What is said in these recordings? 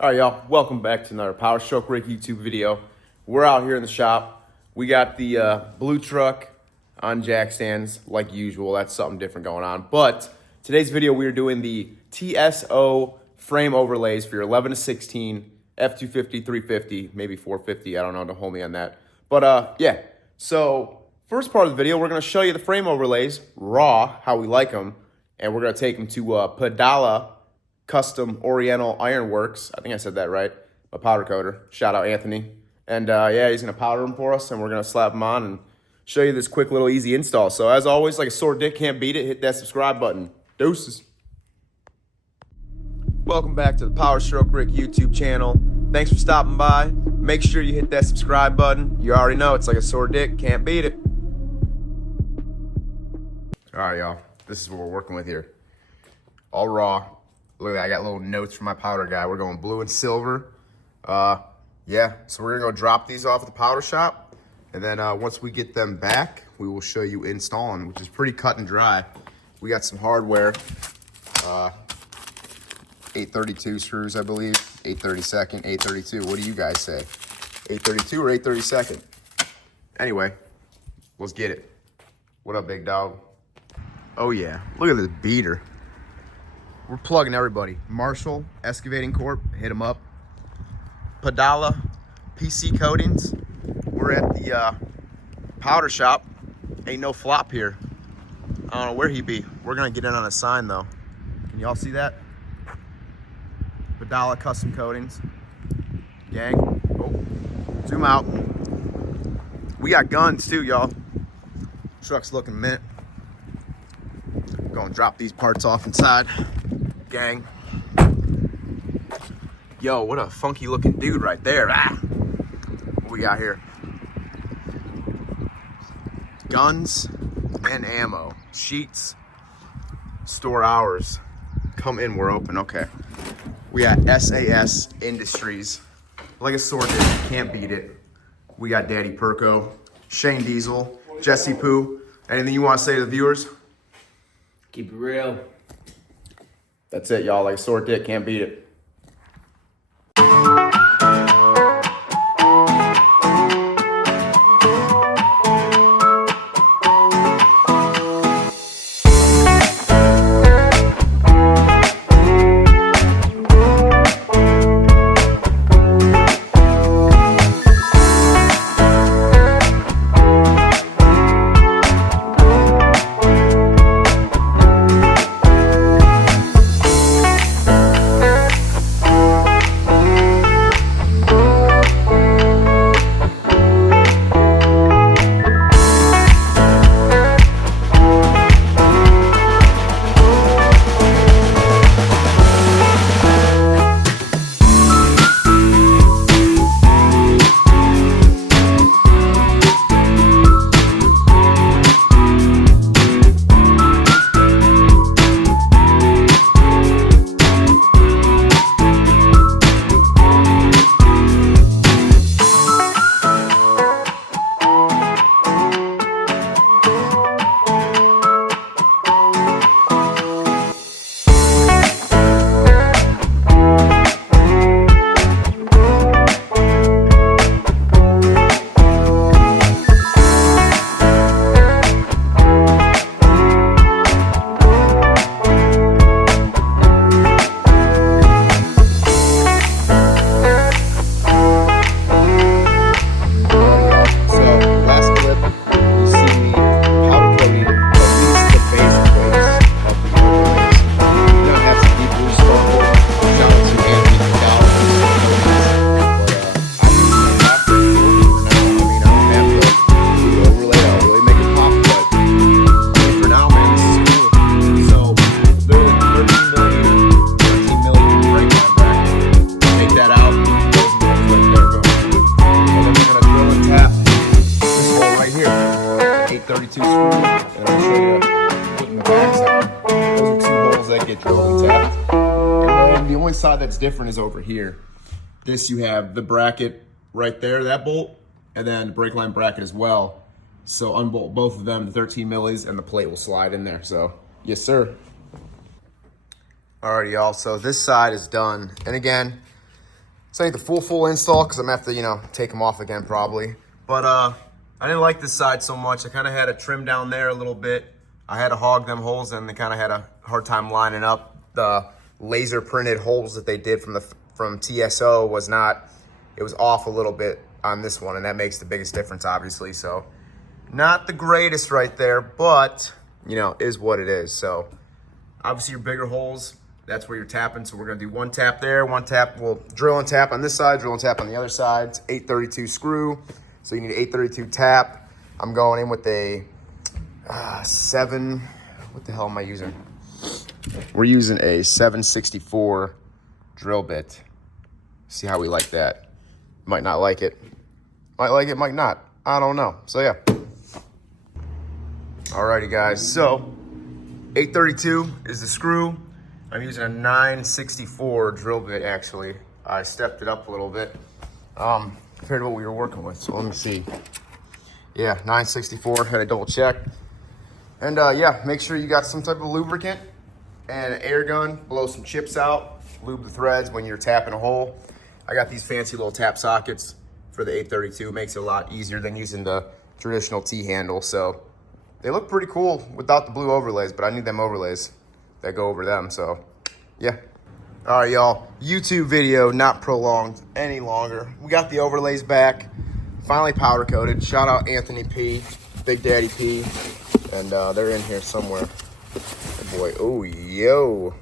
All right, y'all, welcome back to another Powerstrokerick YouTube video. We're out here in the shop. We got the blue truck on jack stands like usual. That's something different going on. But today's video, we are doing the TSO frame overlays for your 11 to 16 F250, 350, maybe 450. I don't know, don't hold me on that. But yeah, so first part of the video, we're going to show you the frame overlays, raw, how we like them. And we're going to take them to Padala Custom Oriental Ironworks. I think I said that right. A powder coater. Shout out Anthony. And yeah, he's going to powder them for us, and we're going to slap them on and show you this quick little easy install. So as always, like a sore dick can't beat it, hit that subscribe button. Deuces. Welcome back to the Powerstrokerick YouTube channel. Thanks for stopping by. Make sure you hit that subscribe button. You already know it's like a sore dick, can't beat it. All right, y'all. This is what we're working with here. All raw. Look at that, I got little notes from my powder guy. We're going blue and silver. Yeah, so we're gonna go drop these off at the powder shop. And then once we get them back, we will show you installing, which is pretty cut and dry. We got some hardware, 832 screws, I believe. 832nd, 832, what do you guys say? 832 or 832nd? Anyway, let's get it. What up, big dog? Oh yeah, look at this beater. We're plugging everybody. Marshall Excavating Corp, hit them up. Padala PC Coatings. We're at the powder shop. Ain't no flop here. I don't know where he be. We're gonna get in on a sign though. Can y'all see that? Padala Custom Coatings. Gang. Oh, zoom out. We got guns too, y'all. Truck's looking mint. Gonna drop these parts off inside. Gang. Yo, what a funky looking dude right there. Ah! What we got here? Guns and ammo. Sheets. Store hours. Come in, we're open. Okay. We got SAS Industries. Like a sword dish, can't beat it. We got Daddy Perko, Shane Diesel, Jesse Poo. Anything you want to say to the viewers? Keep it real. That's it, y'all. Like a sore dick, can't beat it. Get drilled and tapped. And then the only side that's different is over here. This you have the bracket right there, that bolt, and then the brake line bracket as well. So unbolt both of them, the 13 millis, and the plate will slide in there. So yes, sir. Alrighty, y'all. So this side is done. And again, This ain't the full install because I'm gonna have to, take them off again probably. But I didn't like this side so much. I kind of had to trim down there a little bit. I had to hog them holes and they kind of had a hard time lining up. The laser printed holes that they did from TSO was off a little bit on this one, and that makes the biggest difference obviously. So not the greatest right there, but is what it is. So obviously your bigger holes, that's where you're tapping. So we're gonna do one tap there, one tap. We'll drill and tap on this side, drill and tap on the other side. It's 832 screw, so you need an 832 tap. I'm going in with a 7. What the hell am I using? We're using a 764 drill bit. See how we like that. Might not like it. Might like it, might not. I don't know. So yeah. Alrighty guys, so 832 is the screw. I'm using a 964 drill bit actually. I stepped it up a little bit compared to what we were working with. So let me see. Yeah, 964, had a double check. And yeah, make sure you got some type of lubricant and an air gun. Blow some chips out, lube the threads when you're tapping a hole. I got these fancy little tap sockets for the 832. It makes it a lot easier than using the traditional T-handle. So they look pretty cool without the blue overlays, but I need them overlays that go over them, so yeah. All right, y'all, YouTube video not prolonged any longer. We got the overlays back, finally powder coated. Shout out Anthony P, Big Daddy P, and they're in here somewhere. Oh boy, oh yo.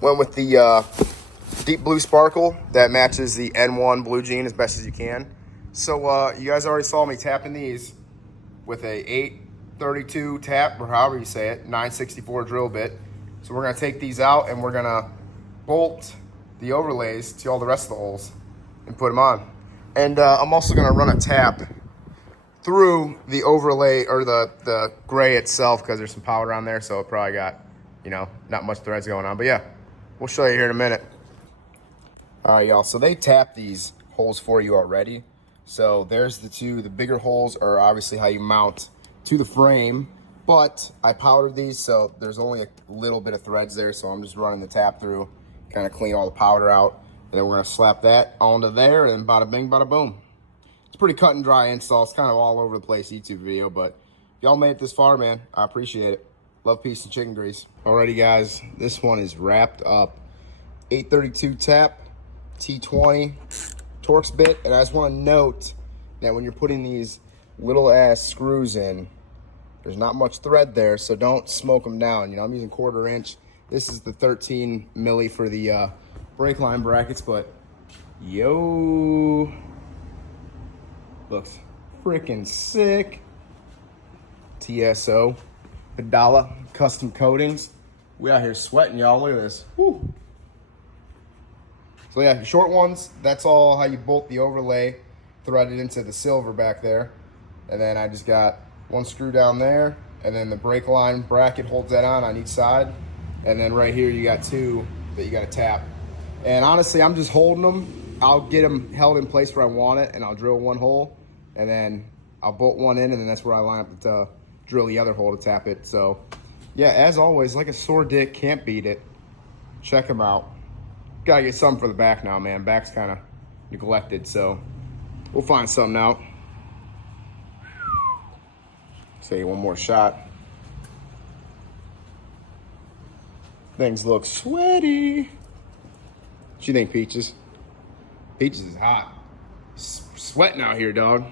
Went with the deep blue sparkle that matches the N1 blue jean as best as you can. So you guys already saw me tapping these with a 832 tap, or however you say it, 964 drill bit. So we're gonna take these out and we're gonna bolt the overlays to all the rest of the holes and put them on. And I'm also gonna run a tap through the overlay or the gray itself because there's some powder on there, so it probably got, not much threads going on. But yeah, we'll show you here in a minute. All right, y'all, so they tapped these holes for you already. So there's the bigger holes are obviously how you mount to the frame, but I powdered these, so there's only a little bit of threads there, so I'm just running the tap through, kind of clean all the powder out, and then we're gonna slap that onto there, and bada bing, bada boom. It's pretty cut and dry install. It's kind of all over the place YouTube video, but if y'all made it this far, man, I appreciate it. Love, peace, and chicken grease. Alrighty, guys, this one is wrapped up. 832 tap, T20, Torx bit, and I just want to note that when you're putting these little ass screws in, there's not much thread there, so don't smoke them down. I'm using 1/4 inch. This is the 13 milli for the brake line brackets, but yo, looks freaking sick. TSO, Pedala, custom coatings. We out here sweating, y'all. Look at this. Woo. So yeah, short ones, that's all how you bolt the overlay threaded into the silver back there. And then I just got one screw down there, and then the brake line bracket holds that on each side. And then right here you got 2 that you got to tap. And honestly, I'm just holding them. I'll get them held in place where I want it, and I'll drill one hole, and then I'll bolt one in, and then that's where I line up to drill the other hole to tap it. So yeah, as always, like a sore dick, can't beat it. Check them out. Gotta get something for the back now, man. Back's kind of neglected, so we'll find something out. Say one more shot. Things look sweaty. What you think, Peaches? Peaches is hot. Sweating out here, dog.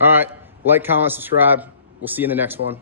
All right, like, comment, subscribe. We'll see you in the next one.